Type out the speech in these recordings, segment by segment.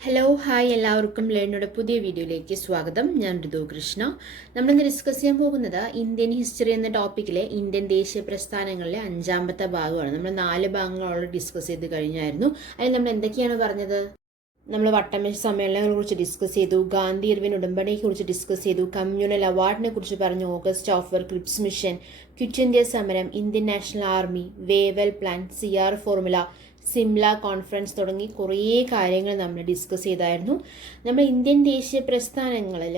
Hello hi എല്ലാവർക്കും ലേണയുടെ പുതിയ വീഡിയോയിലേക്ക് സ്വാഗതം. ഞാൻ ഋതു കൃഷ്ണ. നമ്മളിന്ന് ഡിസ്കസ് ചെയ്യാൻ പോകുന്നത് ഇന്ത്യൻ ഹിസ്റ്ററി എന്ന ടോപ്പിക്കിലെ ഇന്ത്യൻ ദേശീയ പ്രസ്ഥാനങ്ങളിലെ 5ാമത്തെ ഭാഗമാണ്. നമ്മൾ 4 ഭാഗങ്ങളോട് ഡിസ്കസ് ചെയ്ത് കഴിഞ്ഞായിരുന്നു. അതിൽ നമ്മൾ എന്തൊക്കെയാണ് പറഞ്ഞത്? നമ്മൾ വട്ടമേശ സമ്മേളനങ്ങളെ കുറിച്ച് ഡിസ്കസ് ചെയ്തു, ഗാന്ധി ഇർവിൻ ഉടമ്പടിയെ കുറിച്ച് ഡിസ്കസ് ചെയ്തു, കമ്മ്യൂണൽ അവാർഡിനെ കുറിച്ച് പറഞ്ഞു, August offer, Cripps mission, quit India സമരം, Indian national army, Wavell plan, CR formula, Simla conference തുടങ്ങി കുറേ കാര്യങ്ങൾ നമ്മൾ ഡിസ്കസ് ചെയ്തായിരുന്നു. നമ്മൾ ഇന്ത്യൻ ദേശീയ പ്രസ്ഥാനങ്ങളിൽ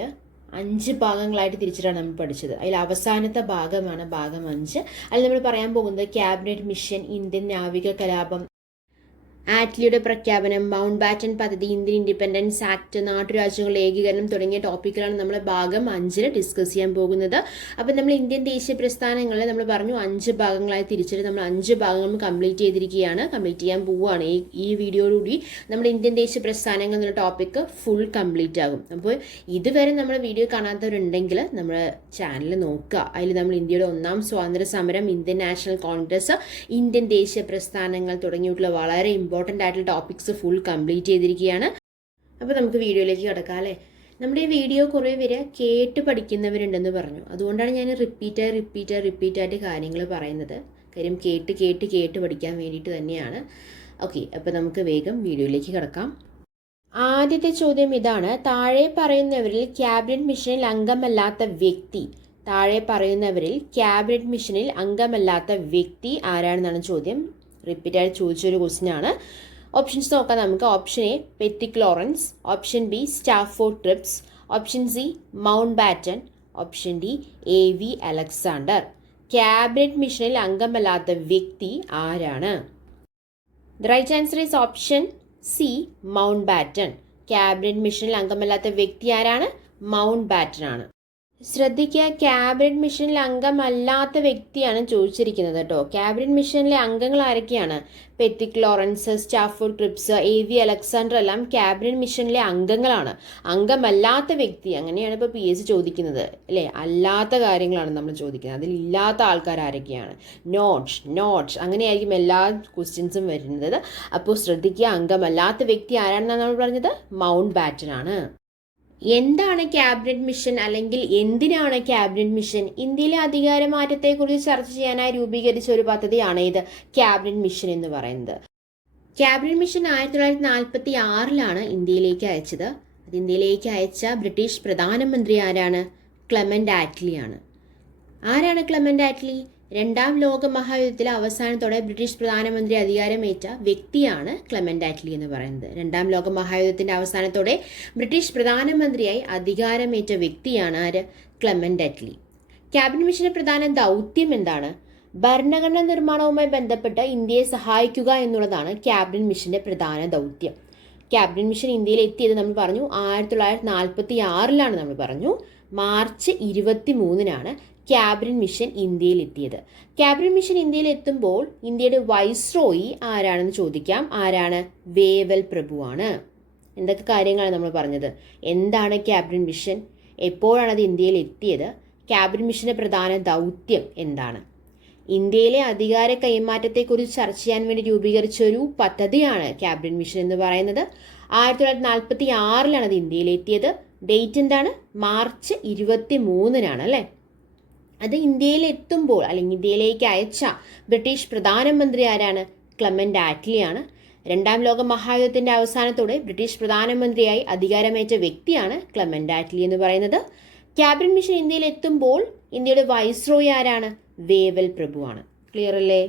5 ഭാഗങ്ങളായിട്ട് തിരിച്ചിട്ടാണ് നമ്മൾ പഠിച്ചത്. അതിൽ അവസാനത്തെ ഭാഗമാണ് ഭാഗം 5. അതിൽ നമ്മൾ പറയാൻ പോകുന്നത് ക്യാബിനറ്റ് മിഷൻ, ഇന്ത്യൻ നാവിക കലാപം, ആറ്റ്ലിയുടെ പ്രഖ്യാപനം, മൗണ്ട് ബാറ്റൻ പദ്ധതി, ഇന്ത്യൻ ഇൻഡിപെൻഡൻസ് ആക്ട്, നാട്ടുരാജ്യങ്ങളുടെ ഏകീകരണം തുടങ്ങിയ ടോപ്പിക്കുകളാണ് നമ്മൾ ഭാഗം 5 ഡിസ്കസ് ചെയ്യാൻ പോകുന്നത്. അപ്പം നമ്മൾ ഇന്ത്യൻ ദേശീയ പ്രസ്ഥാനങ്ങളെ നമ്മൾ പറഞ്ഞു 5 ഭാഗങ്ങളായി തിരിച്ചിട്ട് നമ്മൾ 5 ഭാഗങ്ങൾ കംപ്ലീറ്റ് ചെയ്യാൻ പോവുകയാണ്. ഈ വീഡിയോയിലൂടെ നമ്മുടെ ഇന്ത്യൻ ദേശീയ പ്രസ്ഥാനങ്ങൾ എന്നുള്ള ടോപ്പിക്ക് ഫുൾ കംപ്ലീറ്റ് ആകും. അപ്പോൾ ഇതുവരെ നമ്മൾ വീഡിയോ കാണാത്തവരുണ്ടെങ്കിൽ നമ്മുടെ ചാനൽ നോക്കുക. അതിൽ നമ്മൾ ഇന്ത്യയുടെ 1ാം സ്വാതന്ത്ര്യ സമരം, ഇന്ത്യൻ നാഷണൽ കോൺഗ്രസ്, ഇന്ത്യൻ ദേശീയ പ്രസ്ഥാനങ്ങൾ തുടങ്ങിയിട്ടുള്ള വളരെ ഇമ്പോർട്ടൻ്റ് ആയിട്ടുള്ള ടോപ്പിക്സ് ഫുൾ കംപ്ലീറ്റ് ചെയ്തിരിക്കുകയാണ്. അപ്പോൾ നമുക്ക് വീഡിയോയിലേക്ക് കിടക്കാം അല്ലേ. നമ്മുടെ ഈ വീഡിയോ കുറേ പേര് കേട്ട് പഠിക്കുന്നവരുണ്ടെന്ന് പറഞ്ഞു. അതുകൊണ്ടാണ് ഞാൻ റിപ്പീറ്റായിട്ട് കാര്യങ്ങൾ പറയുന്നത്. കാര്യം കേട്ട് പഠിക്കാൻ വേണ്ടിയിട്ട് തന്നെയാണ്. ഓക്കെ, അപ്പോൾ നമുക്ക് വേഗം വീഡിയോയിലേക്ക് കിടക്കാം. ആദ്യത്തെ ചോദ്യം ഇതാണ്: താഴെ പറയുന്നവരിൽ ക്യാബിനറ്റ് മിഷനിൽ അംഗമല്ലാത്ത വ്യക്തി ആരാണെന്നാണ് ചോദ്യം. റിപ്പീറ്റായിട്ട് ചോദിച്ചൊരു ക്വസ്റ്റ്യൻ ആണ്. ഓപ്ഷൻസ് നോക്കാം നമുക്ക്. Option A Pethick Lawrence, option B Stafford Cripps, option C Mountbatten, option D AV Alexander. Cabinet മിഷനിൽ അംഗമല്ലാത്ത വ്യക്തി ആരാണ്? The right answer is option C Mountbatten. Cabinet മിഷനിൽ അംഗമല്ലാത്ത വ്യക്തി ആരാണ്? മൗണ്ട് ബാറ്റൻ ആണ്. ശ്രദ്ധിക്കുക, ക്യാബിനറ്റ് മിഷനിൽ അംഗമല്ലാത്ത വ്യക്തിയാണ് ചോദിച്ചിരിക്കുന്നത് കേട്ടോ. ക്യാബിനറ്റ് മിഷനിലെ അംഗങ്ങൾ ആരൊക്കെയാണ്? Pethick Lawrence, Stafford Cripps, AV Alexander എല്ലാം ക്യാബിനറ്റ് മിഷനിലെ അംഗങ്ങളാണ്. അംഗമല്ലാത്ത വ്യക്തി, അങ്ങനെയാണ് ഇപ്പോൾ PSC ചോദിക്കുന്നത് അല്ലേ. അല്ലാത്ത കാര്യങ്ങളാണ് നമ്മൾ ചോദിക്കുന്നത്. അതിൽ ഇല്ലാത്ത ആൾക്കാർ ആരൊക്കെയാണ്? നോട്ട് അങ്ങനെയായിരിക്കും എല്ലാ ക്വസ്റ്റ്യൻസും വരുന്നത്. അപ്പോൾ ശ്രദ്ധിക്കുക, അംഗമല്ലാത്ത വ്യക്തി ആരാണെന്നാണ് നമ്മൾ പറഞ്ഞത്? മൗണ്ട് ബാറ്റൻ ആണ്. എന്താണ് ക്യാബിനറ്റ് മിഷൻ, അല്ലെങ്കിൽ എന്തിനാണ് ക്യാബിനറ്റ് മിഷൻ? ഇന്ത്യയിലെ അധികാരമാറ്റത്തെക്കുറിച്ച് ചർച്ച ചെയ്യാനായി രൂപീകരിച്ച ഒരു പദ്ധതിയാണ് ഇത് ക്യാബിനറ്റ് മിഷൻ എന്ന് പറയുന്നത്. ക്യാബിനറ്റ് മിഷൻ 1946 ഇന്ത്യയിലേക്ക് അയച്ചത്. അത് ഇന്ത്യയിലേക്ക് അയച്ച ബ്രിട്ടീഷ് പ്രധാനമന്ത്രി ആരാണ്? ക്ലെമന്റ് ആറ്റ്ലി ആണ്. ആരാണ് ക്ലെമന്റ് ആറ്റ്ലി? 2ാം ലോക മഹായുദ്ധത്തിലെ അവസാനത്തോടെ ബ്രിട്ടീഷ് പ്രധാനമന്ത്രി അധികാരമേറ്റ വ്യക്തിയാണ് ക്ലെമന്റ് ആറ്റ്ലി എന്ന് പറയുന്നത്. 2ാം ലോക മഹായുദ്ധത്തിന്റെ അവസാനത്തോടെ ബ്രിട്ടീഷ് പ്രധാനമന്ത്രിയായി അധികാരമേറ്റ വ്യക്തിയാണ് ആര്? Clement Attlee. ക്യാബിനറ്റ് മിഷന്റെ പ്രധാന ദൗത്യം എന്താണ്? ഭരണഘടനാ നിർമ്മാണവുമായി ബന്ധപ്പെട്ട് ഇന്ത്യയെ സഹായിക്കുക എന്നുള്ളതാണ് ക്യാബിനറ്റ് മിഷന്റെ പ്രധാന ദൗത്യം. ക്യാബിനറ്റ് മിഷൻ ഇന്ത്യയിൽ എത്തിയത് നമ്മൾ പറഞ്ഞു 1946 നമ്മൾ പറഞ്ഞു. മാർച്ച് 23 ക്യാബിനറ്റ് മിഷൻ ഇന്ത്യയിൽ എത്തിയത്. ക്യാബിനറ്റ് മിഷൻ ഇന്ത്യയിൽ എത്തുമ്പോൾ ഇന്ത്യയുടെ വൈസ്രോയി ആരാണെന്ന് ചോദിക്കാം. ആരാണ്? വേവൽ പ്രഭുവാണ്. എന്തൊക്കെ കാര്യങ്ങളാണ് നമ്മൾ പറഞ്ഞത്? എന്താണ് ക്യാബിനറ്റ് മിഷൻ? എപ്പോഴാണ് അത് ഇന്ത്യയിൽ എത്തിയത്? ക്യാബിനറ്റ് മിഷന്റെ പ്രധാന ദൗത്യം എന്താണ്? ഇന്ത്യയിലെ അധികാര കൈമാറ്റത്തെക്കുറിച്ച് ചർച്ച ചെയ്യാൻ വേണ്ടി രൂപീകരിച്ച ഒരു പദ്ധതിയാണ് ക്യാബിനറ്റ് മിഷൻ എന്ന് പറയുന്നത്. 1946 അത് ഇന്ത്യയിൽ എത്തിയത്. ഡേറ്റ് എന്താണ്? മാർച്ച് 23 അല്ലേ. അത് ഇന്ത്യയിൽ എത്തുമ്പോൾ, അല്ലെങ്കിൽ ഇന്ത്യയിലേക്ക് അയച്ച ബ്രിട്ടീഷ് പ്രധാനമന്ത്രി ആരാണ്? ക്ലെമന്റ് ആറ്റ്ലി ആണ്. 2ാം ലോക മഹായുദ്ധത്തിന്റെ അവസാനത്തോടെ ബ്രിട്ടീഷ് പ്രധാനമന്ത്രിയായി അധികാരമേറ്റ വ്യക്തിയാണ് ക്ലെമന്റ് ആറ്റ്ലി എന്ന് പറയുന്നത്. ക്യാബിനറ്റ് മിഷൻ ഇന്ത്യയിൽ എത്തുമ്പോൾ ഇന്ത്യയുടെ വൈസ്രോയി ആരാണ്? വേവൽ പ്രഭുവാണ്. ക്ലിയർ അല്ലേ?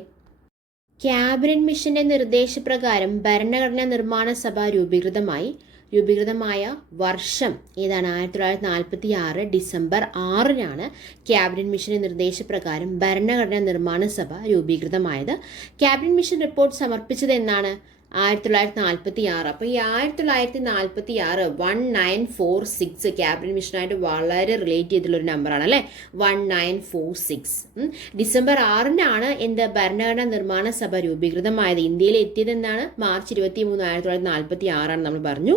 ക്യാബിനറ്റ് മിഷന്റെ നിർദ്ദേശപ്രകാരം ഭരണഘടനാ നിർമ്മാണ സഭ രൂപീകൃതമായ വർഷം ഏതാണ്? 1946 ഡിസംബർ 6 ക്യാബിനറ്റ് മിഷന്റെ നിർദ്ദേശപ്രകാരം ഭരണഘടനാ നിർമ്മാണ സഭ രൂപീകൃതമായത്. ക്യാബിനറ്റ് മിഷൻ റിപ്പോർട്ട് സമർപ്പിച്ചത് എന്നാണ്? 1946. അപ്പോൾ ഈ 1946 1946 ക്യാബിനറ്റ് മിഷനായിട്ട് വളരെ റിലേറ്റ് ചെയ്തിട്ടുള്ളൊരു നമ്പറാണ് അല്ലേ. 1946 ഡിസംബർ 6 എന്ത്? ഭരണഘടനാ നിർമ്മാണ സഭ രൂപീകൃതമായത്. ഇന്ത്യയിൽ എത്തിയത് എന്താണ്? മാർച്ച് 23 1946 നമ്മൾ പറഞ്ഞു.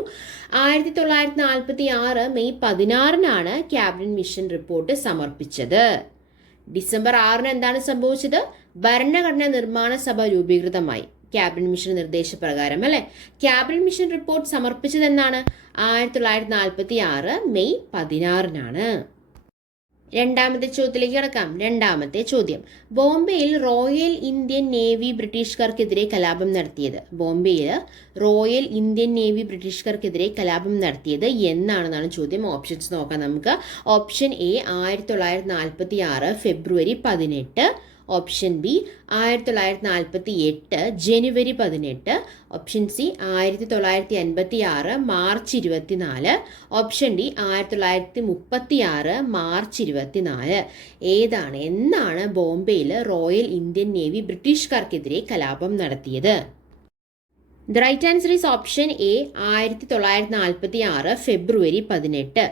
1946 മെയ് 16 ക്യാബിനറ്റ് മിഷൻ റിപ്പോർട്ട് സമർപ്പിച്ചത്. ഡിസംബർ 6 എന്താണ് സംഭവിച്ചത്? ഭരണഘടനാ നിർമ്മാണ സഭ രൂപീകൃതമായി. ക്യാബിനറ്റ് മിഷൻ നിർദ്ദേശപ്രകാരം അല്ലെ. ക്യാബിനറ്റ് മിഷൻ റിപ്പോർട്ട് സമർപ്പിച്ചതെന്നാണ് 1946 മെയ് 16 രണ്ടാമത്തെ ചോദ്യത്തിലേക്ക് കടക്കാം. രണ്ടാമത്തെ ചോദ്യം, ബോംബെയിൽ റോയൽ ഇന്ത്യൻ നേവി ബ്രിട്ടീഷുകാർക്കെതിരെ കലാപം നടത്തിയത്. ബോംബെയിൽ റോയൽ ഇന്ത്യൻ നേവി ബ്രിട്ടീഷുകാർക്കെതിരെ കലാപം നടത്തിയത് എന്നാണെന്നാണ് ചോദ്യം. ഓപ്ഷൻസ് നോക്കാം നമുക്ക്. Option A 1946 February 18, option B 1948 January 18, option C 1956 March 24, option D 1936 March 24. ഏതാണ്, എന്നാണ് ബോംബെയിൽ റോയൽ ഇന്ത്യൻ നേവി ബ്രിട്ടീഷുകാർക്കെതിരെ കലാപം നടത്തിയത്? The right answer is option A 1946 February 18.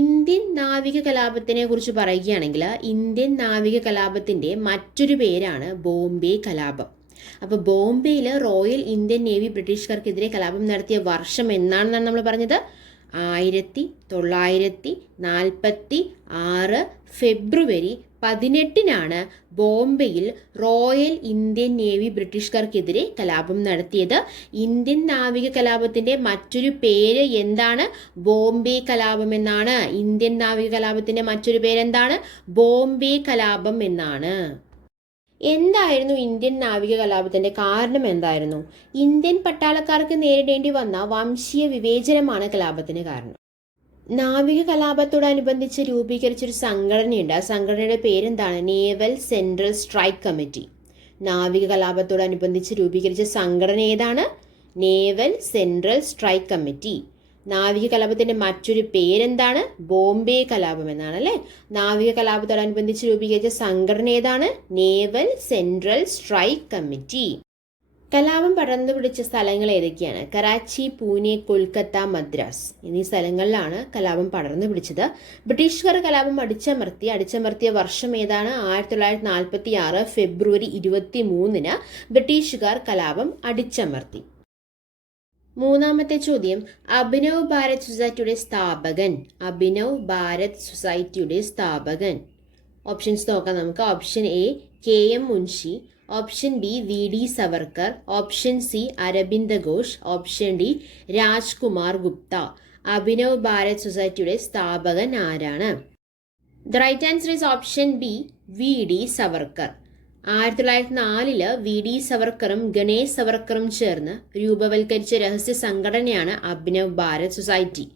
Indian നാവിക കലാപത്തിനെ കുറിച്ച് പറയുകയാണെങ്കിൽ ഇന്ത്യൻ നാവിക കലാപത്തിന്റെ മറ്റൊരു പേരാണ് ബോംബെ കലാപം. അപ്പോൾ ബോംബെയിൽ റോയൽ ഇന്ത്യൻ നേവി ബ്രിട്ടീഷുകാർക്കെതിരെ കലാപം നടത്തിയ വർഷം എന്നാണെന്നാണ് നമ്മൾ പറഞ്ഞത്? 1946 ഫെബ്രുവരി 18 ബോംബെയിൽ റോയൽ ഇന്ത്യൻ നേവി ബ്രിട്ടീഷുകാർക്കെതിരെ കലാപം നടത്തിയത്. ഇന്ത്യൻ നാവിക കലാപത്തിന്റെ മറ്റൊരു പേര് എന്താണ്? ബോംബെ കലാപം എന്നാണ്. ഇന്ത്യൻ നാവിക കലാപത്തിന്റെ മറ്റൊരു പേരെന്താണ്? ബോംബെ കലാപം എന്നാണ്. എന്തായിരുന്നു ഇന്ത്യൻ നാവിക കലാപത്തിന്റെ കാരണം എന്തായിരുന്നു? ഇന്ത്യൻ പട്ടാളക്കാർക്ക് നേരിടേണ്ടി വന്ന വംശീയ വിവേചനമാണ് കലാപത്തിന് കാരണം. നാവിക കലാപത്തോടനുബന്ധിച്ച് രൂപീകരിച്ചൊരു സംഘടനയുണ്ട്. ആ സംഘടനയുടെ പേരെന്താണ്? Naval central strike committee. നാവിക കലാപത്തോടനുബന്ധിച്ച് രൂപീകരിച്ച സംഘടന ഏതാണ്? Naval central strike committee. നാവിക കലാപത്തിന്റെ മറ്റൊരു പേരെന്താണ്? ബോംബെ കലാപം എന്നാണ് അല്ലെ. നാവിക കലാപത്തോടനുബന്ധിച്ച് രൂപീകരിച്ച സംഘടന ഏതാണ്? Naval central strike committee. കലാപം പടർന്നു പിടിച്ച സ്ഥലങ്ങൾ ഏതൊക്കെയാണ്? കറാച്ചി, പൂനെ, കൊൽക്കത്ത, മദ്രാസ് എന്നീ സ്ഥലങ്ങളിലാണ് കലാപം പടർന്നു പിടിച്ചത്. ബ്രിട്ടീഷുകാർ കലാപം അടിച്ചമർത്തിയ വർഷം ഏതാണ്? 1946 ഫെബ്രുവരി 23 ബ്രിട്ടീഷുകാർ കലാപം അടിച്ചമർത്തി. മൂന്നാമത്തെ ചോദ്യം, അഭിനവ് ഭാരത് സൊസൈറ്റിയുടെ സ്ഥാപകൻ. അഭിനവ് ഭാരത് സൊസൈറ്റിയുടെ സ്ഥാപകൻ. ഓപ്ഷൻസ് നോക്കാം നമുക്ക്. Option A KM Munshi, option B VD Savarkar, option C Aurobindo Ghosh, option D Rajkumar Gupta. Abhinav Bharat സൊസൈറ്റിയുടെ സ്ഥാപകൻ ആരാണ്? The right answer is option B VD Savarkar. 1904 VD സവർക്കറും ഗണേഷ് സവർക്കറും ചേർന്ന് രൂപവൽക്കരിച്ച രഹസ്യ സംഘടനയാണ് അഭിനവ് ഭാരത് സൊസൈറ്റി.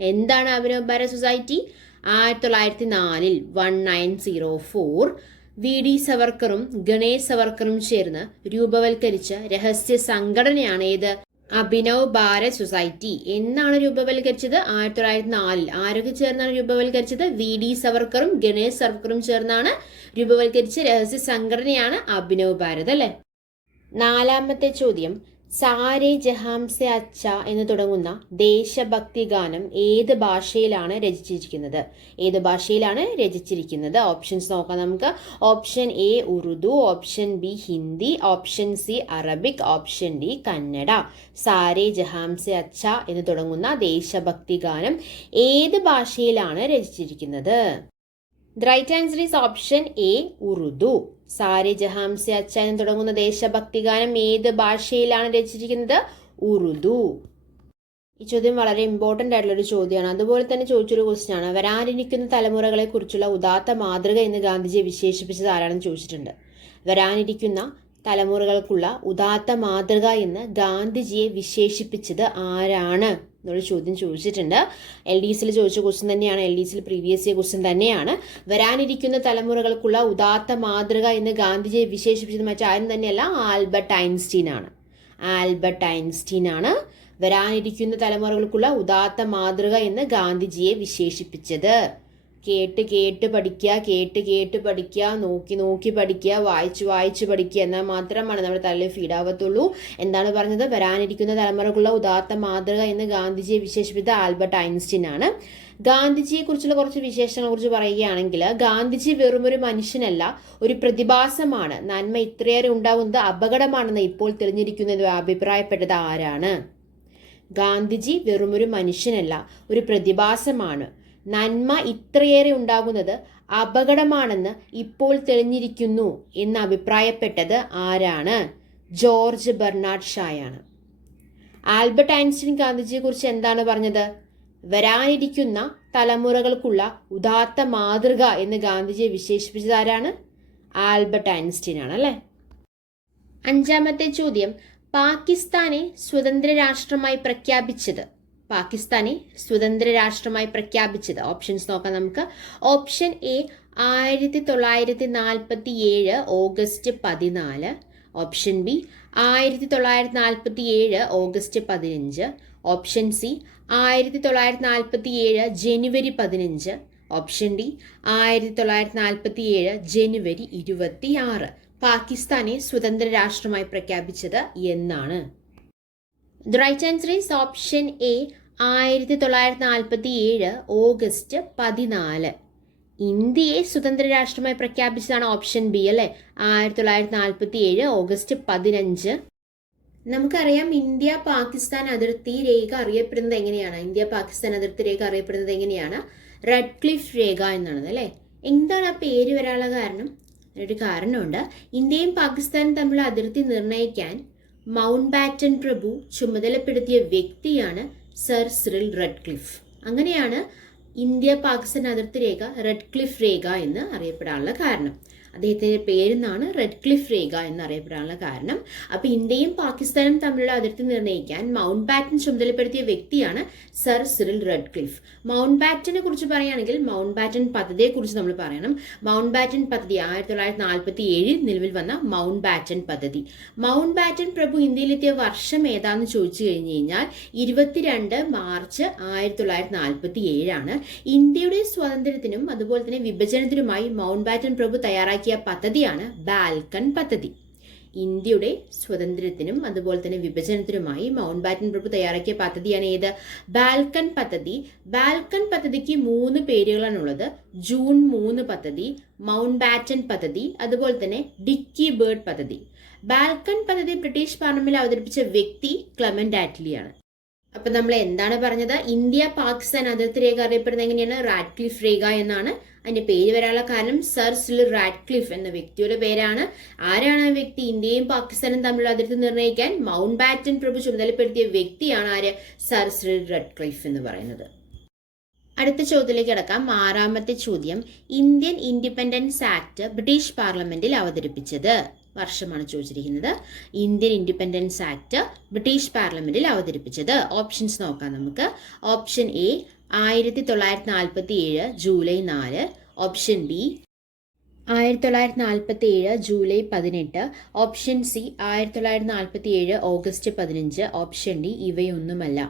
എന്താണ് അഭിനവ് ഭാരത് സൊസൈറ്റി? 1904 1904 VD സവർക്കറും ഗണേഷ് സവർക്കറും ചേർന്ന് രൂപവൽക്കരിച്ച രഹസ്യ സംഘടനയാണ് ഏത്? അഭിനവ് ഭാരത് സൊസൈറ്റി. എന്നാണ് രൂപവൽക്കരിച്ചത്? 1904. ആരൊക്കെ ചേർന്നാണ് രൂപവൽക്കരിച്ചത്? VD സവർക്കറും ഗണേഷ് സവർക്കറും ചേർന്നാണ് രൂപവൽക്കരിച്ച രഹസ്യ സംഘടനയാണ് അഭിനവ് ഭാരത് അല്ലെ. നാലാമത്തെ ചോദ്യം, സാരേ ജഹാം സെ അച്ച എന്ന് തുടങ്ങുന്ന ദേശഭക്തി ഗാനം ഏത് ഭാഷയിലാണ് രചിച്ചിരിക്കുന്നത്? ഏത് ഭാഷയിലാണ് രചിച്ചിരിക്കുന്നത്? ഓപ്ഷൻസ് നോക്കാം നമുക്ക്. Option A Urdu, option B Hindi, option C Arabic, option D Kannada. Saare Jahan Se Achha എന്ന് തുടങ്ങുന്ന ദേശഭക്തി ഗാനം ഏത് ഭാഷയിലാണ് രചിച്ചിരിക്കുന്നത്? The right answer is option A Urdu. Saare Jahan Se Achha എന്ന് തുടങ്ങുന്ന ദേശഭക്തി ഗാനം ഏത് ഭാഷയിലാണ് രചിച്ചിരിക്കുന്നത്? ഉറുദു. ഈ ചോദ്യം വളരെ ഇമ്പോർട്ടൻ്റ് ആയിട്ടുള്ളൊരു ചോദ്യമാണ്. അതുപോലെ തന്നെ ചോദിച്ചൊരു ക്വസ്റ്റ്യൻ ആണ്, വരാനിരിക്കുന്ന തലമുറകളെ കുറിച്ചുള്ള ഉദാത്ത മാതൃക എന്ന് ഗാന്ധിജിയെ വിശേഷിപ്പിച്ചത് ആരാണെന്ന് ചോദിച്ചിട്ടുണ്ട്. വരാനിരിക്കുന്ന തലമുറകൾക്കുള്ള ഉദാത്ത മാതൃക എന്ന് ഗാന്ധിജിയെ വിശേഷിപ്പിച്ചത് ആരാണ് എന്നൊരു ചോദ്യം ചോദിച്ചിട്ടുണ്ട്. LDCയിൽ ചോദിച്ച ക്വസ്റ്റ്യൻ തന്നെയാണ്. LDCയിൽ പ്രീവിയസ് ഇയർ ക്വസ്റ്റ്യൻ തന്നെയാണ്. വരാനിരിക്കുന്ന തലമുറകൾക്കുള്ള ഉദാത്ത മാതൃക എന്ന് ഗാന്ധിജിയെ വിശേഷിപ്പിച്ചത് മറ്റാരും തന്നെയല്ല, ആൽബർട്ട് ഐൻസ്റ്റീൻ ആണ്. ആൽബർട്ട് ഐൻസ്റ്റീൻ ആണ് വരാനിരിക്കുന്ന തലമുറകൾക്കുള്ള ഉദാത്ത മാതൃക എന്ന് ഗാന്ധിജിയെ വിശേഷിപ്പിച്ചത്. കേട്ട് പഠിക്കുക, നോക്കി പഠിക്കുക, വായിച്ച് പഠിക്കുക, എന്നാൽ മാത്രമാണ് നമ്മുടെ തലയിൽ ഫീഡാവത്തുള്ളൂ. എന്താണ് പറഞ്ഞത്? വരാനിരിക്കുന്ന തലമുറക്കുള്ള ഉദാത്ത മാതൃക എന്ന് ഗാന്ധിജിയെ വിശേഷിപ്പിച്ചത് ആൽബർട്ട് ഐൻസ്റ്റീൻ ആണ്. ഗാന്ധിജിയെ കുറിച്ചുള്ള കുറച്ച് വിശേഷങ്ങളെ കുറിച്ച് പറയുകയാണെങ്കിൽ, ഗാന്ധിജി വെറുമൊരു മനുഷ്യനല്ല, ഒരു പ്രതിഭാസമാണ്. നന്മ ഇത്രയേറെ ഉണ്ടാകുന്നത് അപകടമാണെന്ന് ഇപ്പോൾ തെളിഞ്ഞിരിക്കുന്നത് അഭിപ്രായപ്പെട്ടത് ആരാണ്? ഗാന്ധിജി വെറുമൊരു മനുഷ്യനല്ല, ഒരു പ്രതിഭാസമാണ്. നന്മ ഇത്രയേറെ ഉണ്ടാകുന്നത് അപകടമാണെന്ന് ഇപ്പോൾ തെളിഞ്ഞിരിക്കുന്നു എന്ന് അഭിപ്രായപ്പെട്ടത് ആരാണ്? ജോർജ് ബെർണാഡ് ഷായാണ്. ആൽബർട്ട് ഐൻസ്റ്റീൻ ഗാന്ധിജിയെക്കുറിച്ച് എന്താണ് പറഞ്ഞത്? വരാനിരിക്കുന്ന തലമുറകൾക്കുള്ള ഉദാത്ത മാതൃക എന്ന് ഗാന്ധിജിയെ വിശേഷിപ്പിച്ചത് ആരാണ്? ആൽബർട്ട് ഐൻസ്റ്റീൻ ആണ് അല്ലേ. അഞ്ചാമത്തെ ചോദ്യം, പാകിസ്ഥാനെ സ്വതന്ത്ര രാഷ്ട്രമായി പ്രഖ്യാപിച്ചത്. പാകിസ്ഥാനെ സ്വതന്ത്ര രാഷ്ട്രമായി പ്രഖ്യാപിച്ചത്. ഓപ്ഷൻസ് നോക്കാം നമുക്ക്. Option A 1947 August 14. Option B 1947 August 15. Option C 1947 January 15. Option D 1947 ജനുവരി 26. പാകിസ്ഥാനെ സ്വതന്ത്ര രാഷ്ട്രമായി പ്രഖ്യാപിച്ചത് എന്നാണ്? The right answer is option A 1947 August 14. ഇന്ത്യയെ സ്വതന്ത്ര രാഷ്ട്രമായി പ്രഖ്യാപിച്ചതാണ് ഓപ്ഷൻ ബി അല്ലേ. 1947 ഓഗസ്റ്റ് 15. നമുക്കറിയാം ഇന്ത്യ പാകിസ്ഥാൻ അതിർത്തി രേഖ അറിയപ്പെടുന്നത് എങ്ങനെയാണ്? ഇന്ത്യ പാകിസ്ഥാൻ അതിർത്തി രേഖ അറിയപ്പെടുന്നത് എങ്ങനെയാണ്? റെഡ് ക്ലിഫ് രേഖ എന്നാണ് അല്ലേ. എന്താണ് ആ പേര് വരാനുള്ള കാരണം? ഒരു കാരണമുണ്ട്. ഇന്ത്യയും പാകിസ്ഥാനും തമ്മിലുള്ള അതിർത്തി നിർണ്ണയിക്കാൻ മൗണ്ട് ബാറ്റൻ പ്രഭു ചുമതലപ്പെടുത്തിയ വ്യക്തിയാണ് സർ സിറിൽ റെഡ്ക്ലിഫ്. അങ്ങനെയാണ് ഇന്ത്യ പാകിസ്ഥാൻ അതിർത്തി രേഖ റെഡ് ക്ലിഫ് രേഖ എന്ന് അറിയപ്പെടാനുള്ള കാരണം. അദ്ദേഹത്തിന്റെ പേരെന്നാണ് റെഡ് ക്ലിഫ് രേഖ എന്നറിയപ്പെടാനുള്ള കാരണം. അപ്പൊ ഇന്ത്യയും പാകിസ്ഥാനും തമ്മിലുള്ള അതിർത്തി നിർണ്ണയിക്കാൻ മൗണ്ട് ബാറ്റൻ ചുമതലപ്പെടുത്തിയ വ്യക്തിയാണ് സർ സിറിൽ റെഡ് ക്ലിഫ്. മൗണ്ട് ബാറ്റനെ കുറിച്ച് പറയുകയാണെങ്കിൽ മൗണ്ട് ബാറ്റൻ പദ്ധതിയെ കുറിച്ച് നമ്മൾ പറയണം. മൗണ്ട് ബാറ്റൻ പദ്ധതി 1947 നിലവിൽ വന്ന മൗണ്ട് ബാറ്റൻ പദ്ധതി. മൗണ്ട് ബാറ്റൻ പ്രഭു ഇന്ത്യയിലെത്തിയ വർഷം ഏതാന്ന് ചോദിച്ചു കഴിഞ്ഞു കഴിഞ്ഞാൽ 22 മാർച്ച് 1947 ആണ്. ഇന്ത്യയുടെ സ്വാതന്ത്ര്യത്തിനും അതുപോലെ തന്നെ വിഭജനത്തിനുമായി മൗണ്ട് ബാറ്റൻ പ്രഭു തയ്യാറാക്കിയ പദ്ധതിയാണ് ബാൽക്കൺ പദ്ധതി. ഇന്ത്യയുടെ സ്വതന്ത്രത്തിനും അതുപോലെ തന്നെ വിഭജനത്തിനുമായി മൗണ്ട് ബാറ്റൻ പ്രഭു തയ്യാറാക്കിയ പദ്ധതിയാണ് ഏത്? ബാൽക്കൺ പദ്ധതി. ബാൽക്കൺ പദ്ധതിക്ക് 3 പേരുകളാണുള്ളത്. ജൂൺ 3 പദ്ധതി, മൗണ്ട് ബാറ്റൻ പദ്ധതി, അതുപോലെ തന്നെ ഡിക്കി ബേർഡ് പദ്ധതി. ബാൽക്കൺ പദ്ധതി ബ്രിട്ടീഷ് പാർലമെന്റിൽ അവതരിപ്പിച്ച വ്യക്തി ക്ലെമന്റ് ആറ്റ്ലിയാണ്. അപ്പൊ നമ്മൾ എന്താണ് പറഞ്ഞത്? ഇന്ത്യ പാകിസ്ഥാൻ അതിർത്തി രേഖ അറിയപ്പെടുന്നത് എങ്ങനെയാണ്? റാഡ്ക്ലിഫ് രേഖ എന്നാണ്. അതിന്റെ പേര് വരാനുള്ള കാരണം സർ സിറിൽ റാഡ്ക്ലിഫ് എന്ന വ്യക്തിയുടെ പേരാണ്. ആരാണ് ആ വ്യക്തി? ഇന്ത്യയും പാകിസ്ഥാനും തമ്മിലുള്ള അതിർത്തി നിർണ്ണയിക്കാൻ മൗണ്ട് ബാറ്റൻ പ്രഭു ചുമതലപ്പെടുത്തിയ വ്യക്തിയാണ് ആര്? സർ സിറിൽ റാഡ്ക്ലിഫ് എന്ന് പറയുന്നത്. അടുത്ത ചോദ്യത്തിലേക്ക് കിടക്കാം. 6ാമത്തെ ചോദ്യം, ഇന്ത്യൻ ഇൻഡിപെൻഡൻസ് ആക്ട് ബ്രിട്ടീഷ് പാർലമെന്റിൽ അവതരിപ്പിച്ചത് വർഷമാണ് ചോദിച്ചിരിക്കുന്നത്. ഇന്ത്യൻ ഇൻഡിപെൻഡൻസ് ആക്ട് ബ്രിട്ടീഷ് പാർലമെന്റിൽ അവതരിപ്പിച്ചത്. ഓപ്ഷൻസ് നോക്കാം നമുക്ക്. Option A 1947 July 4. Option B 1947 July 18. Option C 1947 August 15. Option D ഇവയൊന്നുമല്ല.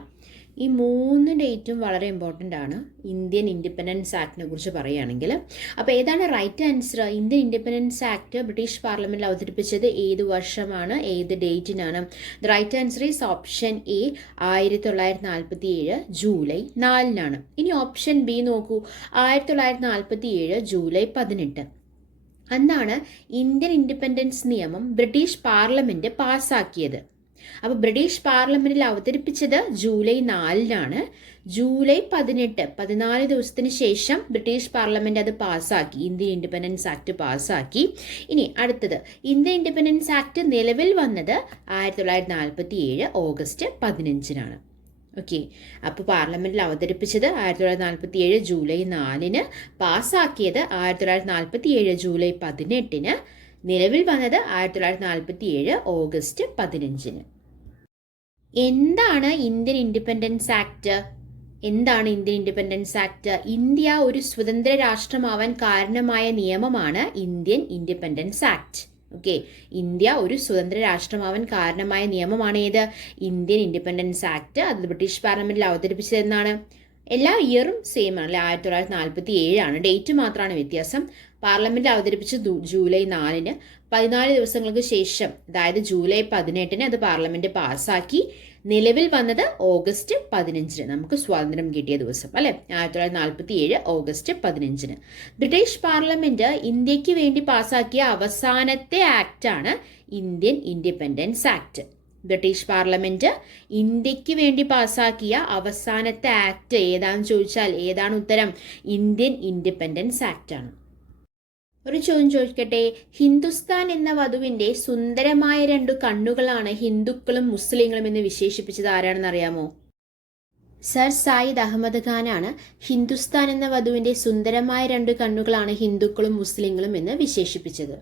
ഈ 3 ഡേറ്റും വളരെ ഇമ്പോർട്ടൻ്റ് ആണ് ഇന്ത്യൻ ഇൻഡിപെൻഡൻസ് ആക്ടിനെ കുറിച്ച് പറയുകയാണെങ്കിൽ. അപ്പോൾ ഏതാണ് right answer? Indian independence act British പാർലമെന്റിൽ അവതരിപ്പിച്ചത് ഏത് വർഷമാണ്, ഏത് ഡേറ്റിനാണ്? The right answer is option A 1947 July 4. ഇനി ഓപ്ഷൻ ബി നോക്കൂ. 1947 ജൂലൈ 18. അന്നാണ് ഇന്ത്യൻ ഇൻഡിപെൻഡൻസ് നിയമം ബ്രിട്ടീഷ് പാർലമെന്റ് പാസ്സാക്കിയത്. അപ്പോൾ ബ്രിട്ടീഷ് പാർലമെന്റിൽ അവതരിപ്പിച്ചത് ജൂലൈ 4. ജൂലൈ 18, 14 ദിവസത്തിന് ശേഷം ബ്രിട്ടീഷ് പാർലമെന്റ് അത് പാസ്സാക്കി. ഇന്ത്യൻ ഇൻഡിപെൻഡൻസ് ആക്ട് പാസ്സാക്കി. ഇനി അടുത്തത്, ഇന്ത്യൻ ഇൻഡിപെൻഡൻസ് ആക്ട് നിലവിൽ വന്നത് 1947 ഓഗസ്റ്റ് 15. ഓക്കെ, അപ്പോൾ പാർലമെന്റിൽ അവതരിപ്പിച്ചത് 1947 ജൂലൈ 4, പാസ്സാക്കിയത് 1947 ജൂലൈ 18, നിലവിൽ വന്നത് 1947 ഓഗസ്റ്റ് 15. എന്താണ് ഇന്ത്യൻ ഇൻഡിപെൻഡൻസ് ആക്ട്? എന്താണ് ഇന്ത്യൻ ഇൻഡിപെൻഡൻസ് ആക്ട്? ഇന്ത്യ ഒരു സ്വതന്ത്ര രാഷ്ട്രമാവാൻ കാരണമായ നിയമമാണ് Indian independence act. Okay, India ഒരു സ്വതന്ത്ര രാഷ്ട്രമാവാൻ കാരണമായ നിയമമാണ് ഏത്? Indian independence act. അത് ബ്രിട്ടീഷ് പാർലമെന്റിൽ അവതരിപ്പിച്ചത് എന്നാണ്? എല്ലാ ഇയറും സെയിം ആണ്, 1947. ഡേറ്റ് മാത്രമാണ് വ്യത്യാസം. പാർലമെന്റിൽ അവതരിപ്പിച്ച് ജൂലൈ 4, 14 ദിവസങ്ങൾക്ക് ശേഷം, അതായത് ജൂലൈ 18 അത് പാർലമെന്റ് പാസ്സാക്കി. നിലവിൽ വന്നത് ഓഗസ്റ്റ് 15, നമുക്ക് സ്വാതന്ത്ര്യം കിട്ടിയ ദിവസം അല്ലെ, 1947 ഓഗസ്റ്റ് 15. ബ്രിട്ടീഷ് പാർലമെന്റ് ഇന്ത്യക്ക് വേണ്ടി പാസ്സാക്കിയ അവസാനത്തെ ആക്ടാണ് Indian independence act. British parliament ഇന്ത്യക്ക് വേണ്ടി പാസ്സാക്കിയ അവസാനത്തെ ആക്ട് ഏതാണെന്ന് ചോദിച്ചാൽ ഏതാണ് ഉത്തരം? ഇന്ത്യൻ ഇൻഡിപെൻഡൻസ് ആക്ട് ആണ്. ഒരു ചോദ്യം ചോദിക്കട്ടെ, ഹിന്ദുസ്ഥാൻ എന്ന വധുവിന്റെ സുന്ദരമായ 2 കണ്ണുകളാണ് ഹിന്ദുക്കളും മുസ്ലിങ്ങളും എന്ന് വിശേഷിപ്പിച്ചത് ആരാണെന്ന് അറിയാമോ? സർ സയ്യിദ് അഹമ്മദ് ഖാനാണ് ഹിന്ദുസ്ഥാൻ എന്ന വധുവിന്റെ സുന്ദരമായ 2 കണ്ണുകളാണ് ഹിന്ദുക്കളും മുസ്ലിങ്ങളും എന്ന് വിശേഷിപ്പിച്ചത്.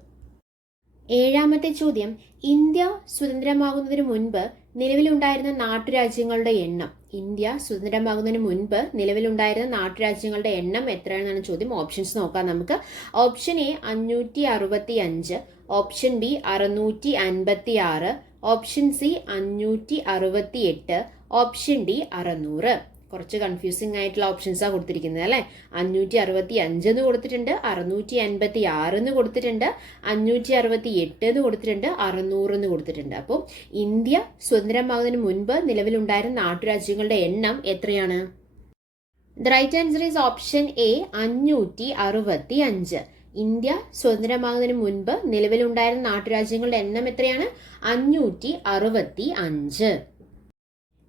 7ാമത്തെ ചോദ്യം, ഇന്ത്യ സ്വതന്ത്രമാകുന്നതിന് മുൻപ് നിലവിലുണ്ടായിരുന്ന നാട്ടുരാജ്യങ്ങളുടെ എണ്ണം. ഇന്ത്യ സ്വതന്ത്രമാകുന്നതിന് മുൻപ് നിലവിലുണ്ടായിരുന്ന നാട്ടുരാജ്യങ്ങളുടെ എണ്ണം എത്രയാണെന്നാണ് ചോദ്യം. ഓപ്ഷൻസ് നോക്കാം നമുക്ക്. Option A 565, option B 656, option C 568, option D 600. കുറച്ച് കൺഫ്യൂസിംഗ് ആയിട്ടുള്ള ഓപ്ഷൻസാണ് കൊടുത്തിരിക്കുന്നത് അല്ലേ. 565 എന്ന് കൊടുത്തിട്ടുണ്ട്, 656 എന്ന് കൊടുത്തിട്ടുണ്ട്, 568 എന്ന് കൊടുത്തിട്ടുണ്ട്, 600 എന്ന് കൊടുത്തിട്ടുണ്ട്. അപ്പോൾ ഇന്ത്യ സ്വതന്ത്രമാകുന്നതിന് മുൻപ് നിലവിലുണ്ടായിരുന്ന നാട്ടുരാജ്യങ്ങളുടെ എണ്ണം എത്രയാണ്? The right answer is option A 565. India സ്വതന്ത്രമാകുന്നതിന് മുൻപ് നിലവിലുണ്ടായിരുന്ന നാട്ടുരാജ്യങ്ങളുടെ എണ്ണം എത്രയാണ്? 565.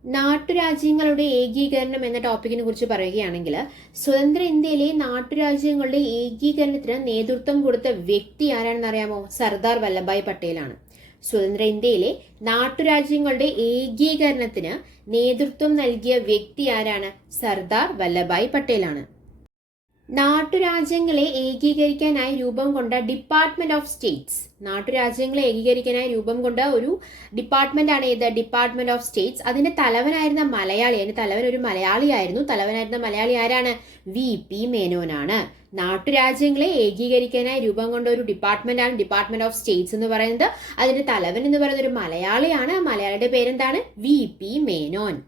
നാട്ടുരാജ്യങ്ങളുടെ ഏകീകരണം എന്ന ടോപ്പിക്കിനെ കുറിച്ച് പറയുകയാണെങ്കിൽ, സ്വതന്ത്ര ഇന്ത്യയിലെ നാട്ടുരാജ്യങ്ങളുടെ ഏകീകരണത്തിന് നേതൃത്വം കൊടുത്ത വ്യക്തി ആരാണെന്ന് അറിയാമോ? സർദാർ വല്ലഭായ് പട്ടേലാണ്. സ്വതന്ത്ര ഇന്ത്യയിലെ നാട്ടുരാജ്യങ്ങളുടെ ഏകീകരണത്തിന് നേതൃത്വം നൽകിയ വ്യക്തി ആരാണ്? സർദാർ വല്ലഭായ് പട്ടേലാണ്. നാട്ടുരാജ്യങ്ങളെ ഏകീകരിക്കാനായി രൂപം കൊണ്ട ഡിപ്പാർട്ട്മെന്റ് ഓഫ് സ്റ്റേറ്റ്സ്. നാട്ടുരാജ്യങ്ങളെ ഏകീകരിക്കാനായി രൂപം കൊണ്ട ഒരു ഡിപ്പാർട്ട്മെന്റ് ആണ് ഏത്? Department of States. അതിന്റെ തലവനായിരുന്ന മലയാളി, അതിന്റെ തലവൻ ഒരു മലയാളിയായിരുന്നു. തലവനായിരുന്ന മലയാളി ആരാണ്? VP മേനോനാണ്. നാട്ടുരാജ്യങ്ങളെ ഏകീകരിക്കാനായി രൂപം കൊണ്ട ഒരു ഡിപ്പാർട്ട്മെന്റ് ആണ് ഡിപ്പാർട്ട്മെന്റ് ഓഫ് സ്റ്റേറ്റ്സ് എന്ന് പറയുന്നത്. അതിന്റെ തലവൻ എന്ന് പറയുന്നത് ഒരു മലയാളിയാണ്. മലയാളിയുടെ പേരെന്താണ്? VP മേനോൻ.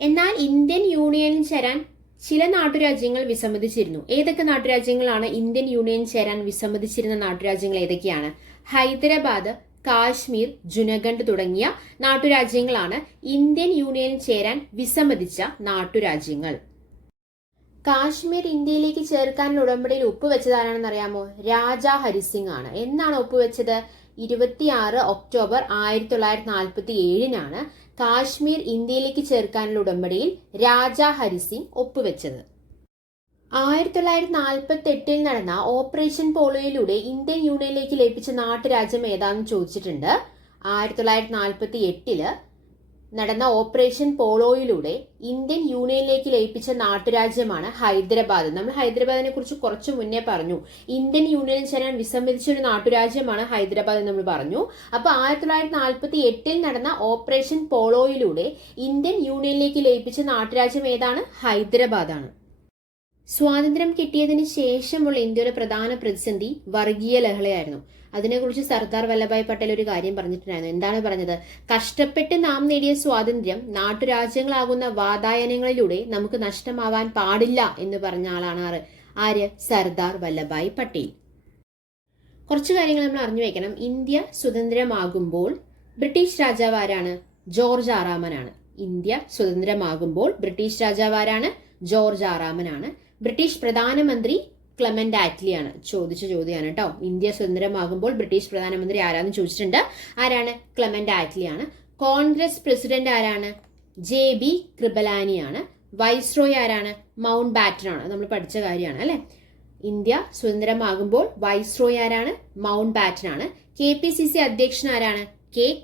എന്നാൽ ഇന്ത്യൻ യൂണിയനിൽ ചേരാൻ ചില നാട്ടുരാജ്യങ്ങൾ വിസമ്മതിച്ചിരുന്നു. ഏതൊക്കെ നാട്ടുരാജ്യങ്ങളാണ് ഇന്ത്യൻ യൂണിയൻ ചേരാൻ വിസമ്മതിച്ചിരുന്ന നാട്ടുരാജ്യങ്ങൾ ഏതൊക്കെയാണ്? ഹൈദരാബാദ്, കാശ്മീർ, ജുനഗഡ് തുടങ്ങിയ നാട്ടുരാജ്യങ്ങളാണ് ഇന്ത്യൻ യൂണിയനിൽ ചേരാൻ വിസമ്മതിച്ച നാട്ടുരാജ്യങ്ങൾ. കാശ്മീർ ഇന്ത്യയിലേക്ക് ചേർക്കാനുള്ള ഉടമ്പടിയിൽ ഒപ്പുവെച്ചത് ആരാണെന്ന് അറിയാമോ? രാജാ ഹരിസിംഗ് ആണ്. എന്നാണ് ഒപ്പുവെച്ചത്? 26 ഒക്ടോബർ 1947 കാശ്മീർ ഇന്ത്യയിലേക്ക് ചേർക്കാനുള്ള ഉടമ്പടിയിൽ രാജാ ഹരിസിംഗ് ഒപ്പുവെച്ചത്. 1948 നടന്ന ഓപ്പറേഷൻ പോളോയിലൂടെ ഇന്ത്യൻ യൂണിയനിലേക്ക് ലയിപ്പിച്ച നാട്ടുരാജ്യം ഏതാണെന്ന് ചോദിച്ചിട്ടുണ്ട്. 1948 നടന്ന ഓപ്പറേഷൻ പോളോയിലൂടെ ഇന്ത്യൻ യൂണിയനിലേക്ക് ലയിപ്പിച്ച നാട്ടുരാജ്യമാണ് ഹൈദരാബാദ്. നമ്മൾ ഹൈദരാബാദിനെ കുറിച്ച് കുറച്ചു മുന്നേ പറഞ്ഞു. ഇന്ത്യൻ യൂണിയനിൽ ചേരാൻ വിസമ്മതിച്ച ഒരു നാട്ടുരാജ്യമാണ് ഹൈദരാബാദ് എന്ന് നമ്മൾ പറഞ്ഞു. അപ്പൊ 1948 നടന്ന ഓപ്പറേഷൻ പോളോയിലൂടെ ഇന്ത്യൻ യൂണിയനിലേക്ക് ലയിപ്പിച്ച നാട്ടുരാജ്യം ഏതാണ്? ഹൈദരാബാദാണ്. സ്വാതന്ത്ര്യം കിട്ടിയതിന് ശേഷമുള്ള ഇന്ത്യയുടെ പ്രധാന പ്രതിസന്ധി വർഗീയ ലഹളയായിരുന്നു. അതിനെക്കുറിച്ച് സർദാർ വല്ലഭായ് പട്ടേൽ ഒരു കാര്യം പറഞ്ഞിട്ടുണ്ടായിരുന്നു. എന്താണ് പറഞ്ഞത്? കഷ്ടപ്പെട്ട് നാം നേടിയ സ്വാതന്ത്ര്യം നാട്ടുരാജ്യങ്ങളാകുന്ന വാതായനങ്ങളിലൂടെ നമുക്ക് നഷ്ടമാവാൻ പാടില്ല എന്ന് പറഞ്ഞ ആളാണ് ആര്? സർദാർ വല്ലഭായ് പട്ടേൽ. കുറച്ച് കാര്യങ്ങൾ നമ്മൾ അറിഞ്ഞു വെക്കണം. ഇന്ത്യ സ്വതന്ത്രമാകുമ്പോൾ ബ്രിട്ടീഷ് രാജാവ് ആരാണ്? ജോർജ് ആറാമനാണ്. ഇന്ത്യ സ്വതന്ത്രമാകുമ്പോൾ ബ്രിട്ടീഷ് രാജാവ് ആരാണ്? ജോർജ് ആറാമനാണ്. ബ്രിട്ടീഷ് പ്രധാനമന്ത്രി ക്ലെമന്റ് ആറ്റ്ലിയാണ്. ചോദിച്ച ചോദ്യമാണ് കേട്ടോ. ഇന്ത്യ സ്വതന്ത്രമാകുമ്പോൾ ബ്രിട്ടീഷ് പ്രധാനമന്ത്രി ആരാന്ന് ചോദിച്ചിട്ടുണ്ട്. ആരാണ്? ക്ലെമന്റ് ആറ്റ്ലിയാണ്. കോൺഗ്രസ് പ്രസിഡന്റ് ആരാണ്? JB കൃപലാനിയാണ്. വൈസ്രോയ് ആരാണ്? മൗണ്ട് ബാറ്റൻ ആണ്. നമ്മൾ പഠിച്ച കാര്യമാണ് അല്ലെ. ഇന്ത്യ സ്വതന്ത്രമാകുമ്പോൾ വൈസ്രോയ് ആരാണ്? മൗണ്ട് ബാറ്റൻ ആണ്. KPCC അധ്യക്ഷൻ ആരാണ്?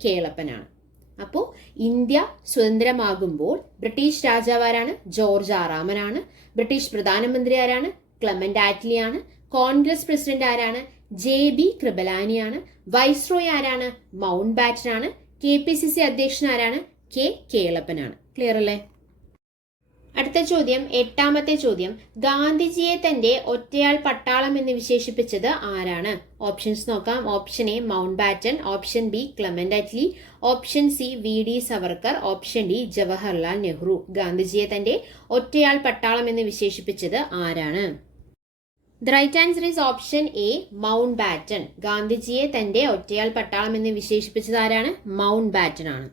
കേളപ്പനാണ്. അപ്പോൾ ഇന്ത്യ സ്വതന്ത്രമാകുമ്പോൾ ബ്രിട്ടീഷ് രാജാവ് ആരാണ്? ജോർജ് ആറാമനാണ്. ബ്രിട്ടീഷ് പ്രധാനമന്ത്രി ആരാണ്? ക്ലെമന്റ് ആറ്റ്ലിയാണ്. കോൺഗ്രസ് പ്രസിഡന്റ് ആരാണ്? JB കൃപലാനിയാണ്. വൈസ്രോയ് ആരാണ്? മൗണ്ട് ബാറ്റൻ ആണ്. KPCC അധ്യക്ഷൻ ആരാണ്? കേളപ്പനാണ്. ക്ലിയർ അല്ലേ? അടുത്ത ചോദ്യം, 8ാമത്തെ ചോദ്യം. ഗാന്ധിജിയെ തന്റെ ഒറ്റയാൾ പട്ടാളം എന്ന് വിശേഷിപ്പിച്ചത് ആരാണ്? ഓപ്ഷൻസ് നോക്കാം. Option A Mountbatten, option B Clement Attlee, option C VD Savarkar, option D Jawaharlal Nehru. ഗാന്ധിജിയെ തന്റെ ഒറ്റയാൾ പട്ടാളം എന്ന് വിശേഷിപ്പിച്ചത് ആരാണ്? The right answer is option A Mountbatten. ഗാന്ധിജിയെ തന്റെ ഒറ്റയാൾ പട്ടാളം എന്ന് വിശേഷിപ്പിച്ചത് ആരാണ്? മൗണ്ട് ബാറ്റൻ ആണ്.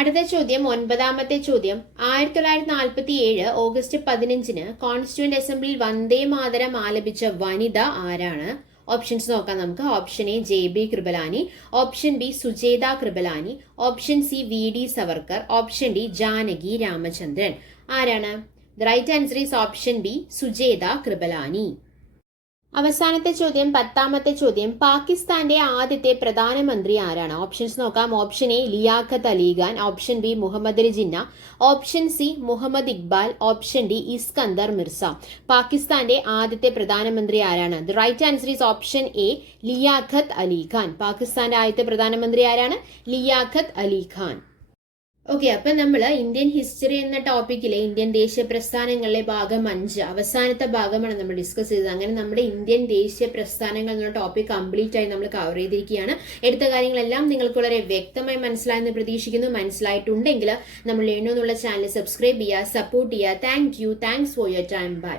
അടുത്ത ചോദ്യം, 9ാമത്തെ ചോദ്യം. 1947 ഓഗസ്റ്റ് 15 കോൺസ്റ്റിറ്റ്യൂന്റ് അസംബ്ലിയിൽ വന്ദേ മാതരം ആലപിച്ച വനിത ആരാണ്? ഓപ്ഷൻസ് നോക്കാം നമുക്ക്. Option A JB Kripalani, option B Sucheta Kripalani, option C VD Savarkar, option D Janaki Ramachandran. ആരാണ്? The right answer is option B Sucheta Kripalani. അവസാനത്തെ ചോദ്യം 10ാമത്തെ ചോദ്യം പാകിസ്ഥാന്റെ ആദ്യത്തെ പ്രധാനമന്ത്രി ആരാണ്? ഓപ്ഷൻസ് നോക്കാം. Option A Liaquat Ali Khan, option B Muhammad Ali Jinnah, option C Muhammad Iqbal, option D Iskander Mirza. പാകിസ്ഥാന്റെ ആദ്യത്തെ പ്രധാനമന്ത്രി ആരാണ്? The right answer is option A Liaquat Ali Khan. പാകിസ്ഥാന്റെ ആദ്യത്തെ പ്രധാനമന്ത്രി ആരാണ്? ലിയാഖത്ത് അലി ഖാൻ. ഓക്കെ, അപ്പൊ നമ്മൾ ഇന്ത്യൻ ഹിസ്റ്ററി എന്ന ടോപ്പിക്കിലെ ഇന്ത്യൻ ദേശീയ പ്രസ്ഥാനങ്ങളിലെ ഭാഗം 5 അവസാനത്തെ ഭാഗമാണ് നമ്മൾ ഡിസ്കസ് ചെയ്തത്. അങ്ങനെ നമ്മുടെ ഇന്ത്യൻ ദേശീയ പ്രസ്ഥാനങ്ങൾ എന്നുള്ള ടോപ്പിക് കംപ്ലീറ്റ് ആയി നമ്മൾ കവർ ചെയ്തിരിക്കുകയാണ്. എടുത്ത കാര്യങ്ങളെല്ലാം നിങ്ങൾക്ക് വളരെ വ്യക്തമായി മനസ്സിലായെന്ന് പ്രതീക്ഷിക്കുന്നു. മനസ്സിലായിട്ടുണ്ടെങ്കിൽ നമ്മൾ എന്നുള്ള ചാനൽ സബ്സ്ക്രൈബ് ചെയ്യുക, സപ്പോർട്ട് ചെയ്യുക. Thanks for your time. By.